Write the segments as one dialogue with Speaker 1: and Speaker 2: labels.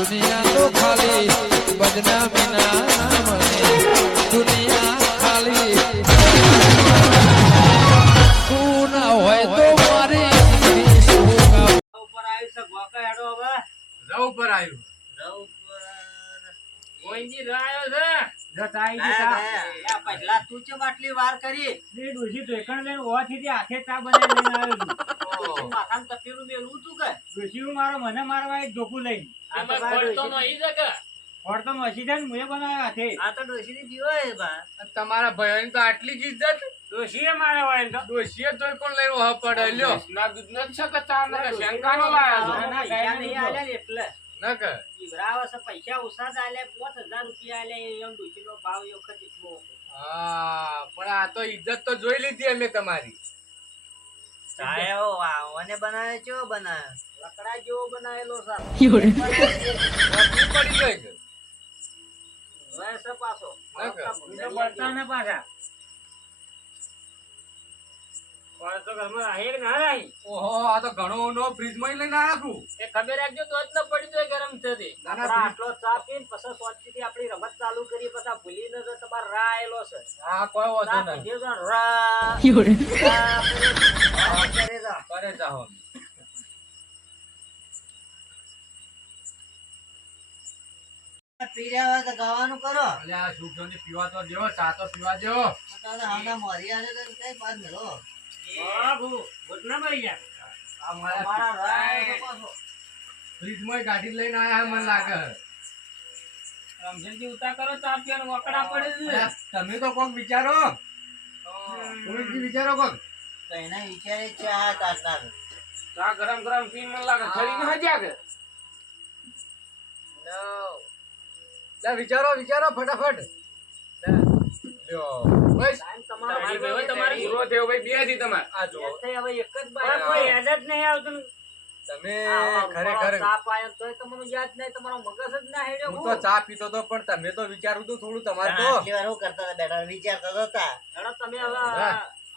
Speaker 1: દુનિયા તો ખાલી બદનામી ના મને દુનિયા ખાલી તું ના હોય તો મારે
Speaker 2: ઉપર આવ્યું છે ગોકા હેડો હવે.
Speaker 3: રવ પર આવ્યું
Speaker 2: રવ ઉપર
Speaker 3: ગોઈંજી રાયો છે?
Speaker 2: પહેલા તું ચમ આટલી વાર કરી?
Speaker 4: એ ડોશી ઢેકણ લઈને ઓવાથી તે ચા બનાવી લઈને આવ્યો છું.
Speaker 2: તું તપેલું મેલું તું કે?
Speaker 4: ડોશી હું મારો મને મારવા એક ધોકું લઈને.
Speaker 2: આ તો
Speaker 3: એમાં
Speaker 2: બાર
Speaker 3: ખોટતો
Speaker 2: ડોશી-
Speaker 3: નહીં છે કે?
Speaker 4: ફળ તો મસી જાય ને મુએ બનાવ્યો હાથે.
Speaker 2: આ તો ડોશીની દીવાય
Speaker 3: તમારા ભાઈ તો આટલી જ ઇજ્જત?
Speaker 4: ડોશીએ હોય એમ તો.
Speaker 3: ડોશીએ તોય કોણ લઈ વહ પડે? લ્યો. ના દૂધ ન છે કે ચા? ન કે શેંકાનો લાયો
Speaker 4: ના, ના,
Speaker 2: નહીં. આલ્યા એટલે.
Speaker 3: ન કે?
Speaker 2: ઈવરાવે છે પૈસા ઓછા જ આલ્યા હજાર રૂપિયા આલ્યા એમ ડોશીનો ભાવ એ વખત એટલો.
Speaker 3: હા પણ આ તો ઇજ્જત તો જોઈ લીધી અમે તમારી.
Speaker 2: ચાયો વાવને બનાવે કેવો બનાવે? લકડા જેવો બનાવેલો છે.
Speaker 3: પડી
Speaker 2: છે. પાછો.
Speaker 4: પાછા. ફળ તો ઘરમાં રાહે કે ના રાહે?
Speaker 3: ઓહો આ તો ઘણો ઊંડો ફ્રીજમાં લઈને આવ્યા છું.
Speaker 4: એ ખબર રાખજો તો જ ન પડી જાય ગરમ થતી.
Speaker 3: ના
Speaker 2: આપણે
Speaker 3: ના
Speaker 2: આટલો ચા પીને પછી શાંતિથી આપણી રમત ચાલુ કરીએ પછી ભૂલી ન જાય તમારે રા આયેલો છે.
Speaker 3: હા કોઈ વાંધો નહીં.
Speaker 2: રા રા કરે તો ગાવાનું કરો.
Speaker 3: અલ્યા સુખ પીવા તો દેવો ચા તો પીવા દેવો.
Speaker 2: તારે હામણાં મોરી આલે તો કઈ પાછ મેળો
Speaker 4: બાબુ, ભૂત ના મરી જાય.
Speaker 3: આ
Speaker 2: તમારા
Speaker 3: મારા
Speaker 2: રા આયેલો પાછો.
Speaker 3: ફ્રીજમાં ગાડી લઈને આયા મને લાગે
Speaker 4: રમઝનજી ઉતાર કરો ચા પીવાનું વકડા પડે છે.
Speaker 3: તમે તો કોક વિચારો. વિચારો કોક.
Speaker 2: તો એના વિચારે ચા તારતા
Speaker 4: ચા ગરમ ગરમ પીને મને લાગે ખરી ન હજ્યા કે
Speaker 3: લે વિચારો વિચારો ફટાફટ. લે, લ્યો. બસ.
Speaker 2: ટાઈમ તમારો
Speaker 4: તમારી
Speaker 2: ભાઈ
Speaker 4: ભાઈ તમારી
Speaker 3: પૂરો થયો ભાઈ બે હતી તમારે. આ જો
Speaker 2: હવે એક જ
Speaker 4: પણ
Speaker 2: બાર
Speaker 4: કોઈ યાદ જ નહીં આવતું. ને.
Speaker 3: તમે
Speaker 2: ચા પાયો તોય તમને યાદ નહીં તમારો મગજ જ ના હેડ્યો
Speaker 3: હું તો પીતો તો પણ તમે તો વિચારું તો થોડું તમારે તો.
Speaker 2: હેડો તમે હવે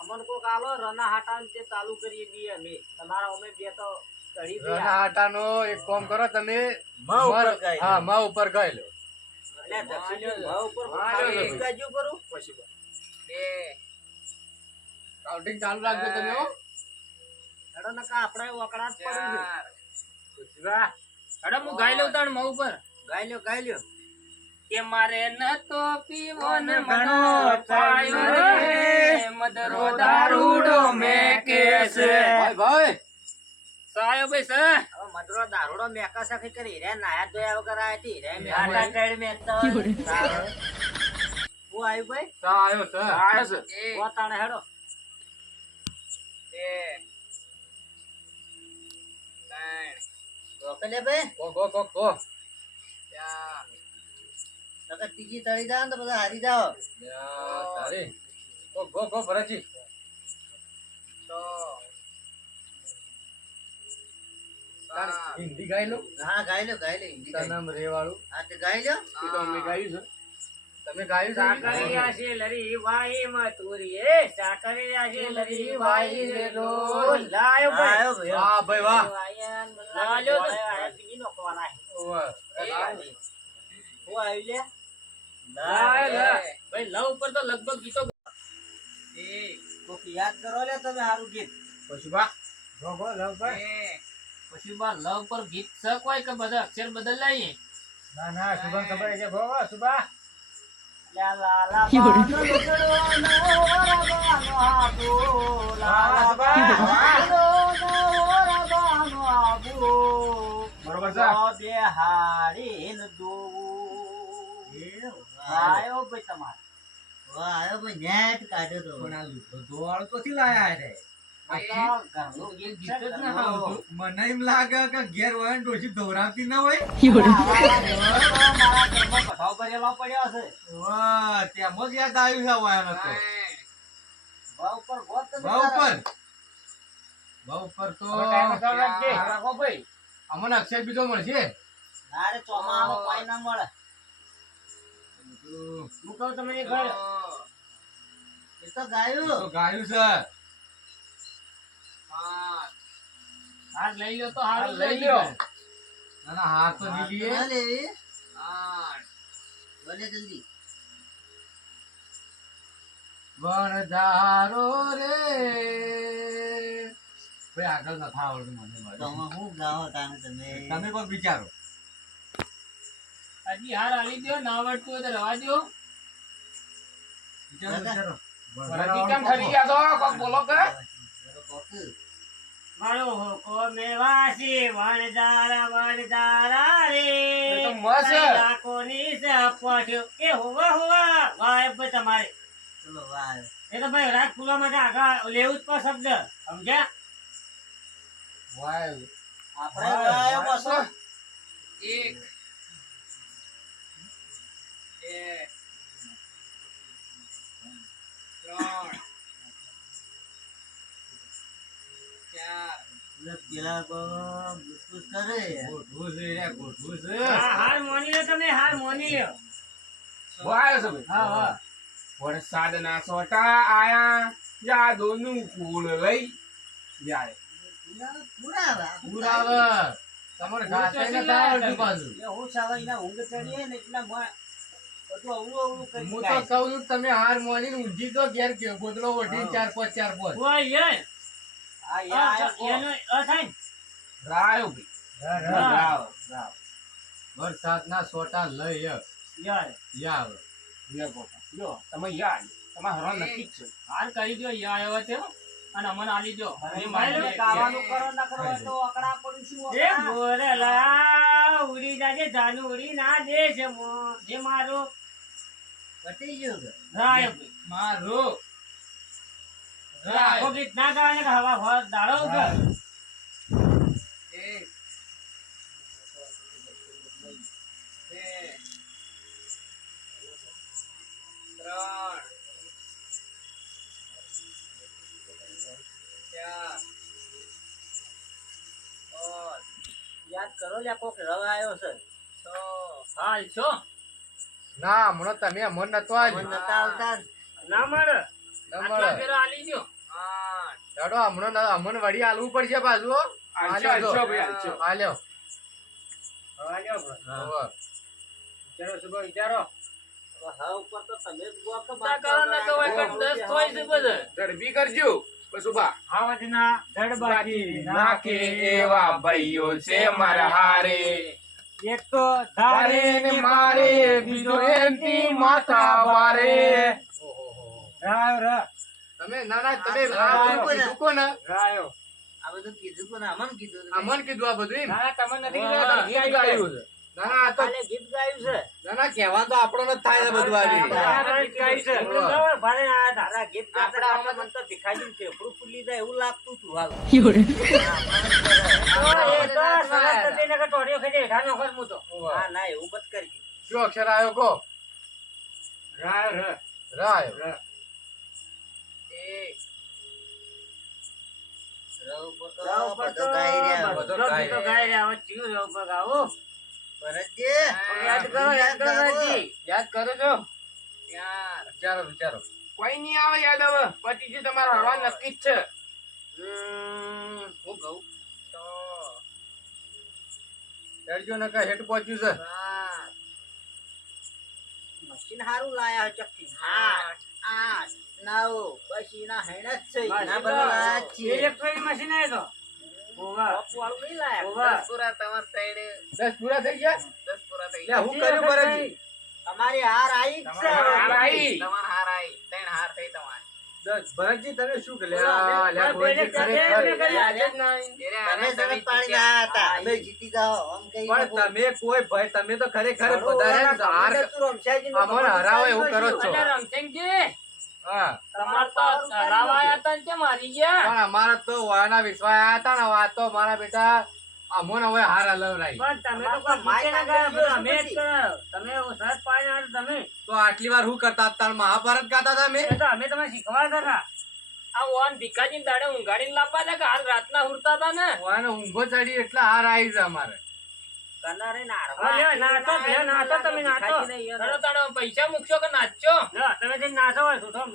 Speaker 2: અમન કોક આલો રના હાટા તે ચાલુ કરીએ દઈએ અમે. તમારા અમે બે તો
Speaker 3: રના એક કોમ કરો તમે
Speaker 2: માં ઉપર
Speaker 3: મર-
Speaker 2: ગાઈ.
Speaker 3: હા માં ઉપર ગાઈ લો
Speaker 2: એટલે દક્ષિણજી માં ઉપર
Speaker 3: કાઉન્ટિંગ ચાલુ રાખજો તમે હો.
Speaker 2: હેડો નકા આપણે વકડાટ પડ્યું છે.
Speaker 4: વાહ. હેડો હું ગાઈ લઉં તાણ મોં ઉપર.
Speaker 2: ગાઈ લ્યો ગાઈ લ્યો.
Speaker 4: કે મારે ન તો પીવો ન
Speaker 2: ઘણો
Speaker 4: પાયો રે. મદરો દારૂડો મે કેસ
Speaker 3: ભાઈ ભાઈ.
Speaker 4: સાયો ભાઈ સર
Speaker 2: હવે મદરો દારૂડો મેકા સાખી કરી. રે નાયા ધોયા વગર આયા રે મે આટા ટેડ મે તો હું આવ્યું ભાઈ?
Speaker 3: સાયો સર
Speaker 4: આયો છે
Speaker 2: પોતાણે હેડો. રોકેલે ભાઈ?
Speaker 3: કો કો કો કો.
Speaker 2: નકર ત્રીજી તળી જાવ તો બધા હારી જાઓ.
Speaker 3: યા, કો કો કો ભરતજી. તારી હિન્દી ગાઈ લો.
Speaker 2: હા ગાઈ લો ગાઈ લો હિન્દી ગાઈ લો.
Speaker 3: સનમ રે વાળું
Speaker 2: હા તે ગાઈ લો.
Speaker 3: એ તો અમે ગાયું છે. તમે ગાયું
Speaker 4: સાકરિયા છે લરી વાહી મથુરી એ સાકરિયા છે લરી વાહી રે ડોલ. લાયો ભાઈ.
Speaker 2: વાહ ભાઈ
Speaker 3: વાહ ભાઈ વાહ.
Speaker 4: નો કોલા
Speaker 3: ઓવે.
Speaker 2: હું આવી લે?
Speaker 4: લાયો, લાયો. ભાઈ લવ ઉપર તો લગભગ ગીતો
Speaker 2: કોક યાદ કરો લે તમે હારું ગીત.
Speaker 3: પછી બા
Speaker 4: પછી બા લવ પર ગીત સકવાય કોઈ કે બધા અક્ષર બદલાઈએ
Speaker 3: ના ના શુભમ ખબર છે. ભો સુબા બરોબર છે?
Speaker 2: બેહાડીને આયો ભાઈ તમારે. આયો ભાઈ નેટ કાઢ્યો તો.
Speaker 3: પણ આ ધોવાળ તો થી લાયા રે. મને એમ લાગે કે ઘેર હોય ને ડોશી ધોરાવતી ના હોય
Speaker 2: મારા ભરેલો પડ્યો છે
Speaker 3: વાહ તેમાં જ યાદ આવ્યું છે વાયનો તો
Speaker 2: ભાવ
Speaker 4: રાખો ભાઈ
Speaker 3: અમને અક્ષય બીજો મળશે
Speaker 2: ના રે પાણી ના મળે
Speaker 4: હું કહું તમે
Speaker 2: એ તો ગાયું
Speaker 3: ગાયું છે.
Speaker 4: હાથ લઈ લ્યો તો હારું
Speaker 3: લઈ લ્યો. ના, ના, હાર તો લીધી
Speaker 2: ના લેવી
Speaker 5: આઠ
Speaker 2: બોલે જલ્દી.
Speaker 3: વણઝારો રે. ભાઈ આગળ નથી આવડતું મને
Speaker 2: તમે હું ગાઓ તાને તમે?
Speaker 3: તમે કોઈ વિચારો.
Speaker 4: હજી હાર આવી દો ના આવડતું હોય તો રવા દ્યો.
Speaker 3: વિચારો, વિચારો.
Speaker 5: કેમ ખરી ગયા કોક બોલો કે.
Speaker 4: મારો હોકો મેવાસી વણજારા વણજારા રે
Speaker 5: તો મસ્ત.
Speaker 4: લાખોની સપોટ્યો એ હોવા હોવા. વાય તમારે.
Speaker 2: ચલો વાહ
Speaker 4: એ તો ભાઈ રાત ખુલવા માટે આગળ લેવું જ પડે શબ્દ. સમજ્યા?
Speaker 3: વાય.
Speaker 2: આપણે વાયો પાછો.
Speaker 5: એક. બે. ત્રણ.
Speaker 2: પેલા ગુસગુસ કરે
Speaker 3: ગોઠવું છે રે, ગોઠવું છે.
Speaker 4: હા, હાર મોની લો તમે હાર મોની લ્યો
Speaker 5: વાયો છે
Speaker 4: હા હા
Speaker 5: વરસાદના સોટા આયા યાદોનું ફૂલ લઈ જાય
Speaker 2: પુરાવા
Speaker 3: પુરાવા. તમારે ઘાસે નથી આવડતું પાછું.
Speaker 2: એટલે હું સવારના ઊંઘ ચડીએ ને એટલા મ- બધું અવળું અવળું કરી
Speaker 3: હું તો
Speaker 2: ગાય.
Speaker 3: કહું છું તમે હાર મોની ઊંઘી તો ઘેર ગયો ગોદડો ઓઢી ચાર પાંચ ચાર પાંચ
Speaker 5: રાવ રાવ
Speaker 3: વરસાદના સોટા લઈ ય.
Speaker 4: યાર.
Speaker 3: યાર.
Speaker 5: લે પોતા તમે નક્કી જ છે.
Speaker 4: કરી દો આવ્યો તે અને અમને આલી દો એ
Speaker 2: ભાઈ,
Speaker 4: મારી
Speaker 2: કરો ના કરો તો અકડા પડું
Speaker 4: એ
Speaker 2: અકડા.
Speaker 4: બોરેલા ઉડી જાજે જાનુ ઉડી ના દેશ મો. જે મારો
Speaker 2: ગયું
Speaker 4: રાય
Speaker 3: મારો
Speaker 4: આખો ગીત ના ગાવાને કે હવા હવા દાડો ઉપર
Speaker 5: એક બે ત્રણ ચાર પાંચ
Speaker 2: યાદ કરો લ્યા કોક રવ આયો છે.
Speaker 5: છ
Speaker 4: હાલ છો.
Speaker 3: ના હમણાં તમે મન નતો આજ
Speaker 2: મને નતા આવતા. ના
Speaker 4: મળે
Speaker 3: ન
Speaker 4: આટલા
Speaker 3: ચાલો હમણાં ન- હમણાં વળી આલવું પડશે પાછું આલ્યો
Speaker 5: આલ્યો ભાઈ.
Speaker 3: આલ્યો.
Speaker 4: આલ્યો
Speaker 3: હોવે.
Speaker 4: વિચારો સુબહ વિચારો.
Speaker 2: હા ઉપર તો તમે જ ગો કે
Speaker 4: ના કરો ના તો હોય પણ થોય છે બધે.
Speaker 5: ઝડપી કરજો. બસ ઊભા.
Speaker 4: આવજના જડબાજી
Speaker 5: એવા ભાઈઓ છે મારા હારે.
Speaker 4: એક તો
Speaker 5: તારે ને મારે બીજો એમથી માથા
Speaker 4: રા
Speaker 3: તમે ના ના તમે
Speaker 2: આ
Speaker 3: આ બધું કીધું કોને?
Speaker 4: રાયો
Speaker 2: આ બધું કીધું કોને? અમન કીધું
Speaker 3: અમન કીધું આ બધું
Speaker 4: ના ના તમને નથી કીધું,
Speaker 5: ગીત ગાયું છે.
Speaker 3: ના ના આ તો
Speaker 2: ગીત ગાયું છે.
Speaker 3: ના ના કહેવા તો આપણો ન થાય છે બધું આ બી.
Speaker 2: હા.
Speaker 4: ના, ગીત ગાયું છે.
Speaker 2: ભારે આ તારા ગીત ગાતા
Speaker 4: આપણે
Speaker 2: મન તો ભીખાજીને ફેફડું ફૂલી જાય એવું લાગતું હતું હાલ.
Speaker 4: તો એ તો સરસ હતી. ને કે ટોળીઓ ખેંચી હેઠાનો ખર મૂતો.
Speaker 2: હા, ના, એવું મત કરજે.
Speaker 3: શું અક્ષર આયો કો
Speaker 4: રાયો રાય
Speaker 3: રા
Speaker 5: કોઈ નહીં આવે યાદ હવે. પતિ છે હવા નક્કી જ છે.
Speaker 2: હું કહું?
Speaker 3: કરજો ને હેઠ પહોંચ્યું છે.
Speaker 2: મશીન હારું લાયા ચક્કી ચકથી. આઠ, નવ, બસ એના હેણ જ છે. ના બરાબર છે.
Speaker 4: ઇલેક્ટ્રોનિક મશીન તો.
Speaker 5: પૂરા તમારે
Speaker 2: હાર.
Speaker 5: આવી તમારે હાર આવી યાદ
Speaker 2: તમે
Speaker 3: કોઈ તમે તો ખરેખર અમોને
Speaker 2: બધું
Speaker 3: હરાવો એવું કરો છો.
Speaker 2: ગયું.
Speaker 4: અલ્યા રમશંકજી,
Speaker 3: હા.
Speaker 4: તમાર તો હરાવાયા હતા ને કેમ ગયા?
Speaker 3: પણ અમારા તો વાના વિશ્વાસ હતા ને આ તો મારા બેટા અમોને હવે હાર હલવરાઈ
Speaker 4: પણ તમે તો. તમે તમે.
Speaker 3: તો આટલી વાર હું કરતા હતા? મહાભારત ગાતા હતા મેં?
Speaker 4: તો અમે તમને શીખવાડતા હતા. આ ઓન ભીખાજીને દાડે ઊંઘાડીને લાવવા હતા કે હાલ રાતના ઉડતા હતા ને.
Speaker 3: વાને ઊંઘો ચડી એટલે હાર આવી છે અમારે.
Speaker 2: કનારે
Speaker 4: નાચો, નાચો, તમે નાચો.
Speaker 2: ઈયોને
Speaker 4: પૈસા મૂકશો કે નાચશો? તમે જઈને નાચો હોય શું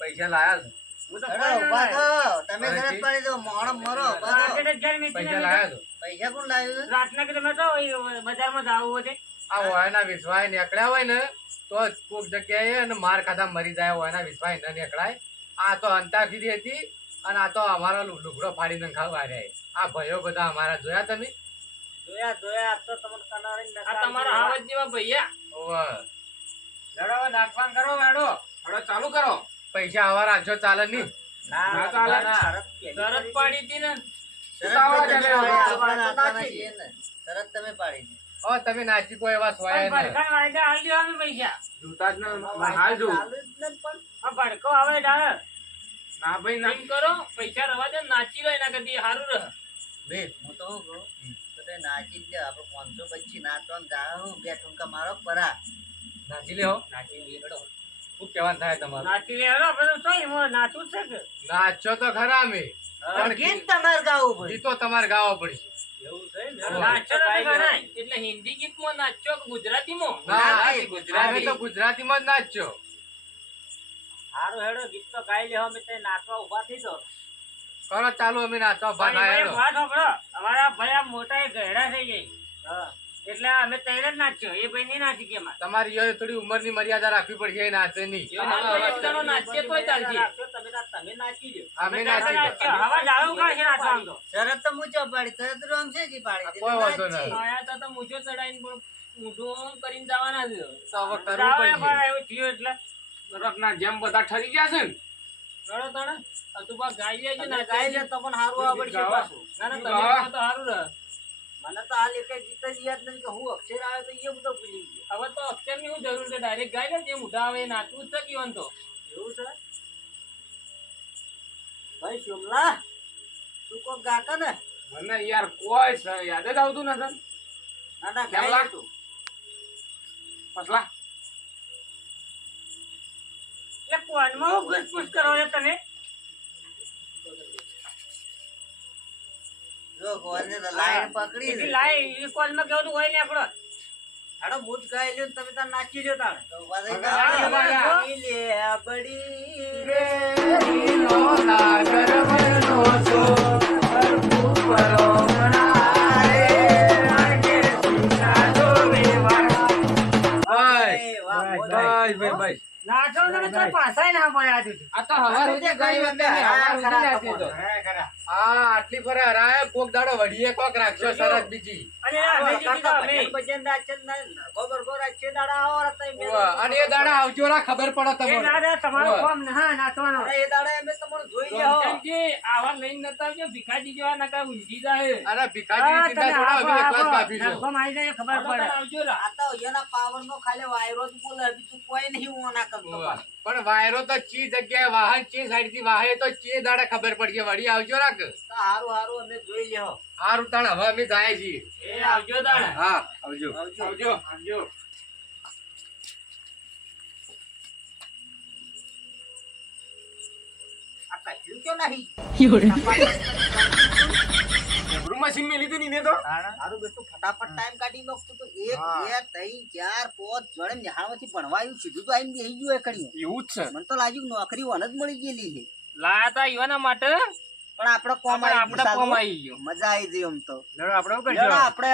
Speaker 3: પૈસા લાયા છે.
Speaker 2: તમે શરત પાડી દો મોણો મરો ઊભા થો.
Speaker 4: માર્કેટ જ ઘર મેકીને
Speaker 3: પૈસા
Speaker 4: મેં
Speaker 3: તો
Speaker 2: પૈસા કોણ લાવ્યું
Speaker 4: રાતના કીધું મેં તો બજારમાં જાવું છે.
Speaker 3: આ વાયના વિશ્વાય નીકળ્યા હોય ને તો જ જગ્યાએ અને માર ખાધા મરી જાય વાયના વિશ્વાય ન નીકળાય. આ તો અંતાક્ષરી હતી અને આ તો અમારો લુગડો ફાડીને ખાવા રહ્યા આ ભયો બધા અમારા જોયા તમે?
Speaker 2: જોયા જોયા આ તો તમને કનારી
Speaker 3: આ તમારા હાવજ જેવા ભૈયા. ઓવે. લડો નાખવાન કરો મેડો હડો ચાલુ કરો. પૈસા આવા રાખજો ચાલે નહીં
Speaker 2: ના,
Speaker 3: ચાલે.
Speaker 2: શરત
Speaker 3: પાડી હતી
Speaker 2: શરત તમે પાડી,
Speaker 4: નાચી.
Speaker 2: છીએ ને. શરત તમે પાડી છે.
Speaker 3: ઓ તમે નાચી કોઈ એવા સોયા ને
Speaker 4: ભડકાના વાયદા હાલ દેવાનું પૈસા
Speaker 3: જૂતા જ
Speaker 2: ચાલુ જ નથી
Speaker 4: આ ભડકો આવે ડાળ
Speaker 3: ના ભાઈ ના
Speaker 6: કરો પૈસા રવા દે નાચી લો એના કરતી સારું રહે
Speaker 2: બે, હું તો કહું? તો નાચી લે. આપણે પાંચસો પચીસ નાચવાનું જાણું, બે ઠુમકા મારો પરા.
Speaker 3: નાચી લેવો નાચી લેડો શું કહેવાનું થાય તમારું.
Speaker 4: નાચી લે હેડો આપણે તો એમાં નાચવું છે કે?
Speaker 3: નાચો તો ખરા અમે.
Speaker 2: પણ ગીત તમારે ગાવું પડે.
Speaker 3: ગીતો તમારે ગાવા પડશે.
Speaker 6: નાચો તો ખરા એટલે હિન્દી ગીતમાં નાચો કે ગુજરાતીમાં?
Speaker 3: ના
Speaker 2: ગુજરાતી,
Speaker 3: તો ગુજરાતીમાં જ નાચો
Speaker 2: હારું હેડો, ગીત તો ગાઈ લેવા અમે તે નાચવા ઊભા થઈ જાઓ.
Speaker 3: કરો ચાલુ અમે નાચવા ભાગ
Speaker 4: એમાં એક અમારા ભાઈ આ મોટા એ ગહેડા થઈ ગઈ
Speaker 2: હા.
Speaker 4: એટલે અમે તૈયાર જ નાચ્યો એ ભાઈ નહીં નાચી કે
Speaker 3: તમારી યો થોડી ઉંમરની મર્યાદા રાખવી પડશે એ નાચે નહીં.
Speaker 6: તો
Speaker 2: તમે તમે નાચી.
Speaker 3: અમે નાચી
Speaker 4: નાચવાનું? તો
Speaker 2: શરત તો પાડી, શરત તો પાડી.
Speaker 3: કોઈ વાંધો.
Speaker 6: આયા તા તો ચડાઈને પણ કરીને જવાના છે.
Speaker 3: તો હવે કરવું પડશે.
Speaker 4: એવું થયું એટલે.
Speaker 3: રકના જેમ બધા ઠરી ગયા છે ને.
Speaker 6: રડો તણે અતુબા ગાઈ જાય
Speaker 2: છે
Speaker 6: ને
Speaker 2: ગાઈ લે તો પણ સારું આવડશે પાછું.
Speaker 6: ના ના તમે તો સારું રહે.
Speaker 2: મને તો આ લેખે ગીત જ યાદ નથી કે હું અક્ષર આવે તો એ બધો ભૂલી ગયો.
Speaker 6: હવે તો અક્ષરની હું જરૂર છે ડાયરેક્ટ ગાય ને જે મોઢા આવે નાચવું જ છે કીવન તો
Speaker 2: એવું છે? ભાઈ શિમલા, તું કોક ગાતો ને?
Speaker 3: મને યાર કોઈ છે યાદ જ આવતું નથી
Speaker 2: ના, ના,
Speaker 3: કેમ
Speaker 2: ગાઈ તું.
Speaker 3: પસલા
Speaker 4: એ કોનમાં હું ઘૂસપૂસ
Speaker 2: લાઈન પકડી
Speaker 4: એથી
Speaker 2: છે.
Speaker 4: લાઈ માં કેવું હોય ને
Speaker 2: આપડો આડો મૂજ ગાય લ્યો તમે તાર નાચી લ્યો તાર તો ઊભા થઈ
Speaker 3: હા,
Speaker 2: જાઓ.
Speaker 3: ઊભા થા.
Speaker 2: ઈ લે બડી રે.
Speaker 3: ભાઈ
Speaker 2: એ વાહ, બોલો.
Speaker 3: ભાઈ ભાઈ. ભાઈ
Speaker 4: નાચો ને તો. પાછા ના પડ્યા
Speaker 6: આ તો હવાર સુધી ગાઈ વખતે. હવાર સુધી તો
Speaker 3: આ આટલી ફરે હરાય કોક દાડો વડીએ કોક રાખશો સરસ બીજી.
Speaker 4: અને
Speaker 2: ને ના, દાડા.
Speaker 3: અને એ આવજો રા ખબર પડે
Speaker 4: એ દાડા તમારો. ફોર્મ હા નાચવાનો.
Speaker 2: એ દાડા અમે તમને જોઈ
Speaker 6: આવા લઈને નતા આવજો ભીખાજી જેવા નકા ઊંઘી જાય
Speaker 3: અરે ભીખાજી ચિંતા
Speaker 4: તમે
Speaker 3: અમે
Speaker 4: આપો,
Speaker 3: એકલા કાપી છો
Speaker 4: આવી જાય ખબર પડે.
Speaker 6: આવજો રા.
Speaker 2: આ તો એના પાવરનો ખાલી વાયરો જ બોલે બીજું કોઈ નહીં ઓના કરતો
Speaker 3: પણ વાયરો તો ચી જગ્યાએ વાહન ચી સાઈડથી વાહે તો ચી દાડે ખબર પડશે વળી આવજો
Speaker 2: રાખ. હારું હારું અમે જોઈ લેહો
Speaker 3: હારું તાણ હવે અમે જાય છીએ.
Speaker 6: એ આવજો તાણ.
Speaker 3: હા આવજો.
Speaker 2: આવજો.
Speaker 3: આવજો. આવજો.
Speaker 2: આ કશું કે નહીં?
Speaker 3: મશીન મેં લીધું નહીં તો.
Speaker 2: હારું બેટું ફટાફટ ટાઈમ કાઢી નાખતું તો એક બે ત્રણ ચાર પાંચ જણે નિહાળવાથી ભણવાયું સીધું તો આઈને બેહી ગયું એ
Speaker 3: એવું જ છે.
Speaker 2: મને તો લાગ્યું નોકરી વન જ મળી ગયેલી છે.
Speaker 6: લાયા તા યુવાના માટે?
Speaker 2: પણ આપણે કોમ
Speaker 6: આપણે
Speaker 2: આવી
Speaker 6: આપણે કોમ. આવી ગયો.
Speaker 2: મજા આવી ગઈ આમ તો.
Speaker 3: લેડો આપણે શું
Speaker 2: આપણે.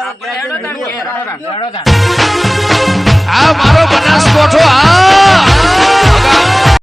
Speaker 1: આ મારો બનાસકોઠો આ